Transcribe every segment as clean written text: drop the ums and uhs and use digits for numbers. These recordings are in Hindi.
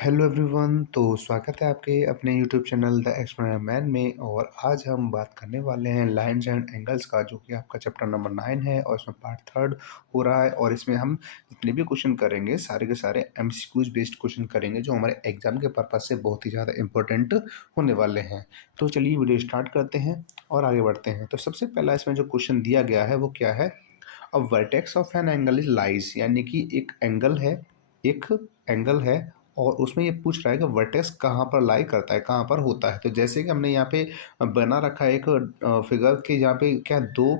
Hello everyone. तो स्वागत है आपके अपने YouTube channel the explorer man में। और आज हम बात करने वाले हैं लाइन्स एंड एंगल्स का, जो कि आपका चैप्टर नंबर 9 है और इसमें पार्ट थर्ड हो रहा है। और इसमें हम जितने भी क्वेश्चन करेंगे सारे के सारे एमसीक्यूज बेस्ड क्वेश्चन करेंगे, जो हमारे एग्जाम के पर्पज से बहुत ही ज़्यादा इंपॉर्टेंट होने वाले हैं। तो चलिए वीडियो स्टार्ट करते हैं और आगे बढ़ते हैं। तो सबसे पहला इसमें जो क्वेश्चन दिया गया है वो क्या है। अ vertex of an angle is lies, यानी कि एक एंगल है और उसमें ये पूछ रहा है कि वर्टेक्स कहाँ पर लाई करता है, कहाँ पर होता है। तो जैसे कि हमने यहाँ पे बना रखा है एक फिगर के, जहाँ पे क्या दो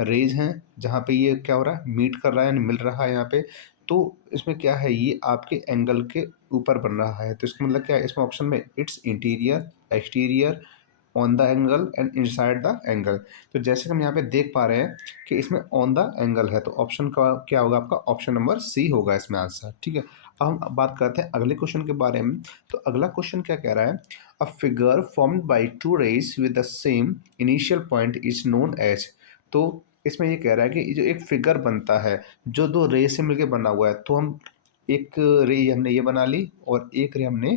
रेज हैं, जहाँ पे ये क्या हो रहा है, मीट कर रहा है यानी मिल रहा है यहाँ पे। तो इसमें क्या है, ये आपके एंगल के ऊपर बन रहा है। तो इसका मतलब क्या है, इसमें ऑप्शन में it's interior, exterior, on the angle and inside the angle. तो जैसे कि हम यहाँ पे देख पा रहे हैं कि इसमें ऑन द एंगल है, तो ऑप्शन का क्या होगा, आपका ऑप्शन नंबर सी होगा इसमें आंसर। ठीक है, अब हम बात करते हैं अगले क्वेश्चन के बारे में। तो अगला क्वेश्चन क्या कह रहा है, a figure formed by two rays with the same initial point is known as. तो इसमें ये कह रहा है कि जो एक फिगर बनता है जो दो रे से मिलकर बना हुआ है, तो हम एक रे हमने ये बना ली और एक रे हमने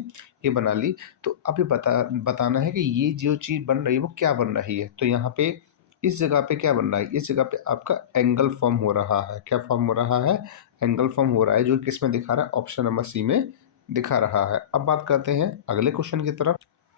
ये बना ली। तो अब ये बताना है कि ये जो चीज़ बन रही है वो क्या बन रही है। तो यहाँ पे इस जगह पे क्या बन रहा है, इस जगह पे आपका एंगल फॉर्म हो रहा है। क्या फॉर्म हो रहा है, एंगल फॉर्म हो रहा है, जो किस में दिखा रहा है, ऑप्शन नंबर सी में दिखा रहा है। अब बात करते हैं अगले क्वेश्चन की तरफ।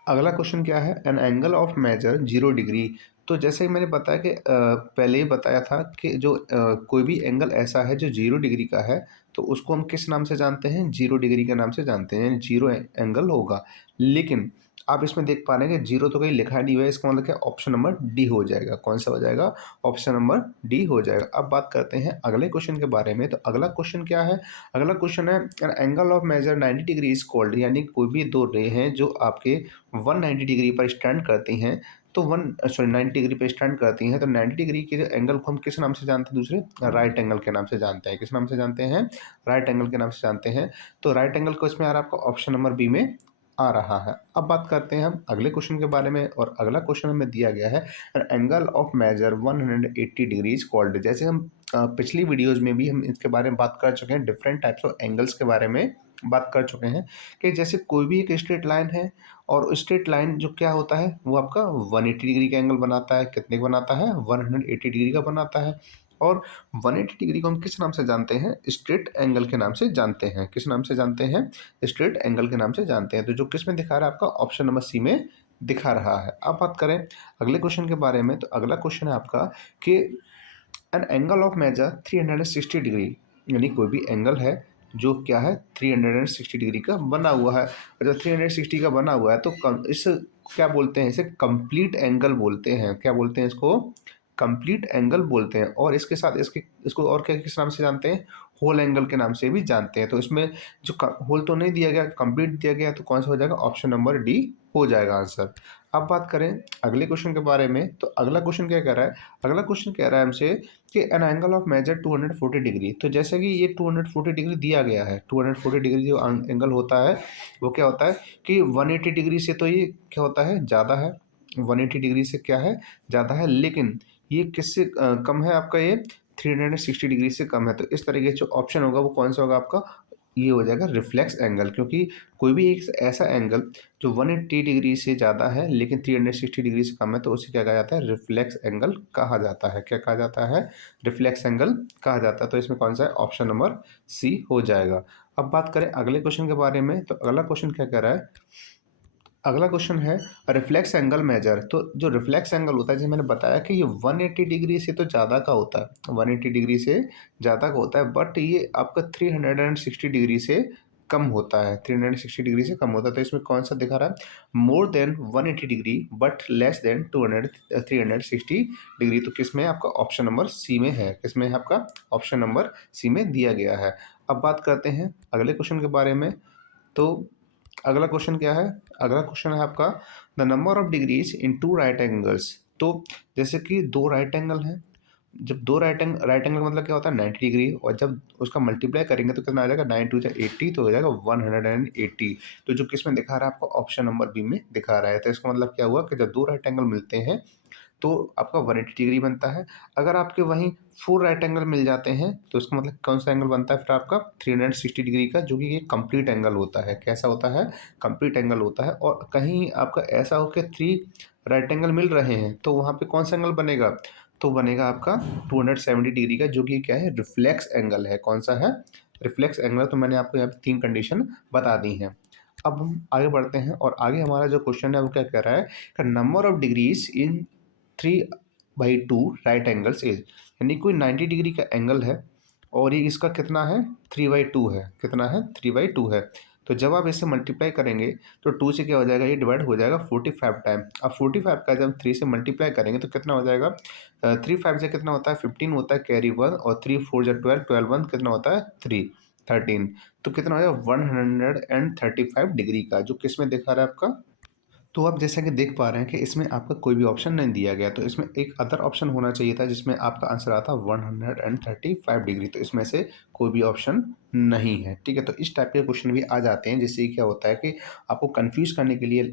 अगला क्वेश्चन क्या है, an angle of measure 0 degree. तो जैसे कि मैंने बताया कि पहले ही बताया था कि जो कोई भी एंगल ऐसा है जो 0 डिग्री का है, तो उसको हम किस नाम से जानते हैं, 0 डिग्री के नाम से जानते हैं, जीरो एंगल होगा। लेकिन आप इसमें देख पा रहे हैं कि जीरो तो कहीं लिखा नहीं हुआ है, इसका मतलब क्या, ऑप्शन नंबर डी हो जाएगा। कौन सा हो जाएगा, ऑप्शन नंबर डी हो जाएगा। अब बात करते हैं अगले क्वेश्चन के बारे में। तो अगला क्वेश्चन क्या है, अगला क्वेश्चन है an angle of measure 90 degree is called, यानी कोई भी दो रे हैं जो आपके 190 डिग्री पर स्टैंड करती हैं। तो 90 डिग्री पे स्टैंड करती हैं, तो 90 डिग्री के एंगल को हम किस नाम से जानते हैं, दूसरे राइट एंगल के नाम से जानते हैं। किस नाम से जानते हैं, राइट एंगल के नाम से जानते हैं। तो राइट एंगल को इसमें आ रहा है आपका ऑप्शन नंबर बी में आ रहा है। अब बात करते हैं हम अगले क्वेश्चन के बारे में। और अगला क्वेश्चन हमें दिया गया है angle of measure 180 degrees called. जैसे हम पिछली वीडियोज में भी हम इसके बारे में बात कर चुके हैं, डिफरेंट टाइप्स ऑफ एंगल्स के बारे में बात कर चुके हैं। कि जैसे कोई भी एक स्ट्रेट लाइन है, और स्ट्रेट लाइन जो क्या होता है वो आपका 180 डिग्री का एंगल बनाता है। कितने का बनाता है, 180 डिग्री का बनाता है। और 180 डिग्री को हम किस नाम से जानते हैं, स्ट्रेट एंगल के नाम से जानते हैं। किस नाम से जानते हैं, स्ट्रेट एंगल के नाम से जानते हैं। तो जो किस में दिखा रहा है, आपका ऑप्शन नंबर सी में दिखा रहा है। अब बात करें अगले क्वेश्चन के बारे में। तो अगला क्वेश्चन है आपका कि an angle of measure 360 degree, यानी कोई भी एंगल है जो क्या है, 360 डिग्री का बना हुआ है। और जब 360 का बना हुआ है तो इस क्या बोलते हैं, इसे कंप्लीट एंगल बोलते हैं। क्या बोलते हैं इसको, कंप्लीट एंगल बोलते हैं। और इसके साथ इसको और क्या किस नाम से जानते हैं, होल एंगल के नाम से भी जानते हैं। तो इसमें जो होल तो नहीं दिया गया, कंप्लीट दिया गया, तो कौन सा हो जाएगा, ऑप्शन नंबर डी हो जाएगा आंसर। अब बात करें अगले क्वेश्चन के बारे में। तो अगला क्वेश्चन क्या कह रहा है, अगला क्वेश्चन कह रहा है हमसे कि an angle of measure 240 degree. तो जैसे कि ये 240 डिग्री दिया गया है, 240 डिग्री जो एंगल होता है वो क्या होता है कि 180 डिग्री से तो ये क्या होता है, ज़्यादा है। 180 डिग्री से क्या है, ज़्यादा है। लेकिन ये किससे कम है, आपका ये 360 डिग्री से कम है। तो इस तरीके से जो ऑप्शन होगा वो कौन सा होगा, आपका ये हो जाएगा रिफ्लेक्स एंगल। क्योंकि कोई भी एक ऐसा एंगल जो 180 डिग्री से ज़्यादा है लेकिन 360 डिग्री से कम है, तो उसे क्या कहा जाता है, रिफ्लेक्स एंगल कहा जाता है। क्या कहा जाता है, रिफ्लेक्स एंगल कहा जाता है। तो इसमें कौन सा है, ऑप्शन नंबर सी हो जाएगा। अब बात करें अगले क्वेश्चन के बारे में। तो अगला क्वेश्चन क्या कह रहा है, अगला क्वेश्चन है रिफ्लेक्स एंगल मेजर। तो जो रिफ्लेक्स एंगल होता है, जैसे मैंने बताया कि ये 180 डिग्री से तो ज़्यादा का होता है, 180 डिग्री से ज़्यादा का होता है, बट ये आपका 360 डिग्री से कम होता है, 360 डिग्री से कम होता है। तो इसमें कौन सा दिखा रहा है, more than 180 degree but less than 360 degree. तो किस में है, आपका ऑप्शन नंबर सी में है। किस में है, आपका ऑप्शन नंबर सी में दिया गया है। अब बात करते हैं अगले क्वेश्चन के बारे में। तो अगला क्वेश्चन क्या है, अगला क्वेश्चन है आपका the number of degrees in two right angles. तो जैसे कि दो राइट एंगल हैं, जब दो राइट एंगल मतलब क्या होता है, 90 डिग्री, और जब उसका मल्टीप्लाई करेंगे तो कितना आ जाएगा, 9 टू 80, तो हो जाएगा 180। तो जो किस में दिखा रहा है, आपको ऑप्शन नंबर बी में दिखा रहा है। तो इसका मतलब क्या हुआ कि जब दो राइट एंगल मिलते हैं तो आपका 180 डिग्री बनता है। अगर आपके वहीं 4 राइट एंगल मिल जाते हैं तो इसका मतलब कौन सा एंगल बनता है फिर आपका 360 डिग्री का, जो कि ये कंप्लीट एंगल होता है। कैसा होता है? कंप्लीट एंगल होता है। और कहीं आपका ऐसा हो कि 3 राइट एंगल मिल रहे हैं तो वहाँ पे कौन सा एंगल बनेगा? तो बनेगा आपका 270 डिग्री का, जो कि क्या है? रिफ्लेक्स एंगल है। कौन सा है? Reflex angle. तो मैंने आपको यहाँ पे 3 कंडीशन बता दी हैं। अब हम आगे बढ़ते हैं और आगे हमारा जो क्वेश्चन है वो क्या कह रहा है कि number of degrees in 3/2 right angles is, यानी कोई 90 डिग्री का एंगल है और ये इसका कितना है? 3/2 है। कितना है? 3/2 है। तो जब आप इसे मल्टीप्लाई करेंगे तो 2 से क्या हो जाएगा? ये डिवाइड हो जाएगा 45 टाइम। अब 45 का जब 3 से मल्टीप्लाई करेंगे तो कितना हो जाएगा? 3 5 से कितना होता है? 15 होता है, कैरी 1, और 3 4 जा 12, 12 1 कितना होता है? 3 13। तो कितना हो जाएगा? 135 डिग्री का, जो किस में दिखा रहा है आपका? तो आप जैसा कि देख पा रहे हैं कि इसमें आपका कोई भी ऑप्शन नहीं दिया गया, तो इसमें एक अदर ऑप्शन होना चाहिए था जिसमें आपका आंसर आता 135 डिग्री। तो इसमें से कोई भी ऑप्शन नहीं है। ठीक है, तो इस टाइप के क्वेश्चन भी आ जाते हैं, जिससे क्या होता है कि आपको कंफ्यूज करने के लिए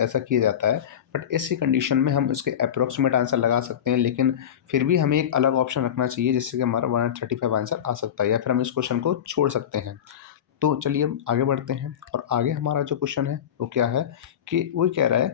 ऐसा किया जाता है। बट ऐसी कंडीशन में हम इसके अप्रोक्सीमेट आंसर लगा सकते हैं, लेकिन फिर भी हमें एक अलग ऑप्शन रखना चाहिए जिससे कि हमारा 135 आंसर आ सकता है, या फिर हम इस क्वेश्चन को छोड़ सकते हैं। तो चलिए हम आगे बढ़ते हैं और आगे हमारा जो क्वेश्चन है वो क्या है कि वो कह रहा है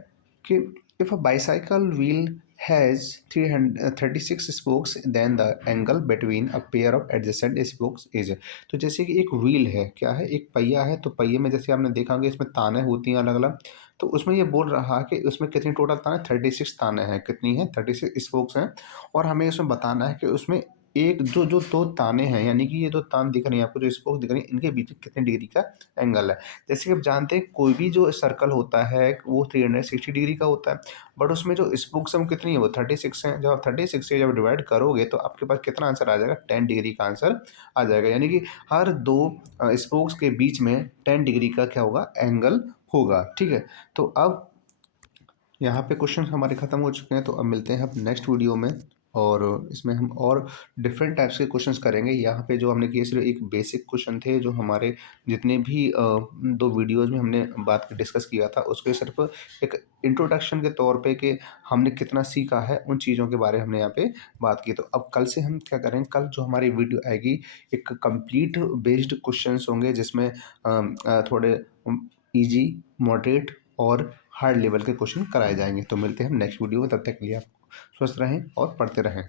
कि if a bicycle wheel has 336 spokes then the angle between a pair of adjacent spokes is. तो जैसे कि एक व्हील है, क्या है? एक पहिया है। तो पहिए में जैसे आपने देखा होगा इसमें ताने होती हैं अलग अलग। तो उसमें ये बोल रहा है कि उसमें कितनी टोटल ताने? 36 ताने हैं। कितनी है? 36 स्पोक्स हैं। और हमें उसमें बताना है कि उसमें एक जो जो दो ताने हैं, यानी कि ये दो तान दिख रही हैं आपको, जो स्पोक दिख रही हैं, इनके बीच में कितने डिग्री का एंगल है। जैसे कि आप जानते हैं कोई भी जो सर्कल होता है वो 360 डिग्री का होता है, बट उसमें जो स्पोक्स हैं वो कितनी है? वो 36 हैं। जब आप 36 से जब डिवाइड करोगे तो आपके पास कितना आंसर आ जाएगा? 10 डिग्री का आंसर आ जाएगा। यानी कि हर दो स्पोक्स के बीच में 10 डिग्री का क्या होगा? एंगल होगा। ठीक है, तो अब यहाँ पे क्वेश्चन हमारे ख़त्म हो चुके हैं। तो अब मिलते हैं हम नेक्स्ट वीडियो में, और इसमें हम और डिफरेंट टाइप्स के क्वेश्चंस करेंगे। यहाँ पे जो हमने किए सिर्फ एक बेसिक क्वेश्चन थे, जो हमारे जितने भी 2 वीडियोज़ में हमने बात डिस्कस किया था उसके सिर्फ एक इंट्रोडक्शन के तौर पे कि हमने कितना सीखा है, उन चीज़ों के बारे में हमने यहाँ पे बात की। तो अब कल से हम क्या करेंगे, कल जो हमारी वीडियो आएगी एक कंप्लीट बेस्ड क्वेश्चंस होंगे, जिसमें थोड़े ईजी, मॉडरेट और हार्ड लेवल के क्वेश्चन कराए जाएंगे। तो मिलते हैं हम नेक्स्ट वीडियो में, तब तक के लिए आप स्वस्थ रहें और पढ़ते रहें।